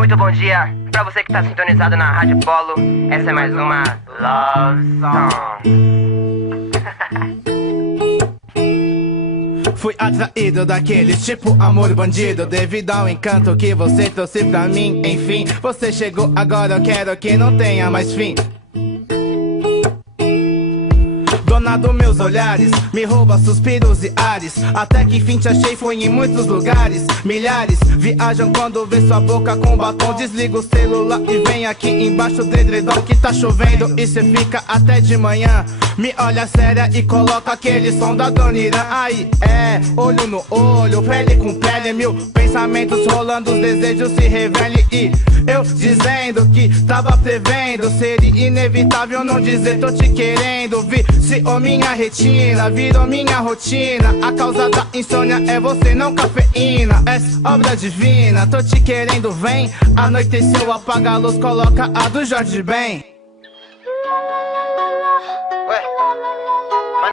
Muito bom dia pra você que tá sintonizado na Rádio Polo. Essa é mais uma Love Song. Fui atraído daquele tipo amor bandido, devido ao encanto que você trouxe pra mim. Enfim, você chegou agora, eu quero que não tenha mais fim. Dona dos meus olhares, me rouba suspiros e ares. Até que enfim te achei, foi em muitos lugares. Milhares viajam quando vê sua boca com batom. Desliga o celular e vem aqui embaixo do edredom que tá chovendo e cê fica até de manhã. Me olha séria e coloca aquele som da Dona Irã. Aí olho no olho, pele com pele, mil pensamentos rolando, os desejos se revelem. E eu dizendo que tava prevendo, seria inevitável não dizer tô te querendo. Viciou minha retina, virou minha rotina. A causa da insônia é você, não cafeína. És obra divina, tô te querendo, vem. Anoiteceu, apaga a luz, coloca a do Jorge Ben.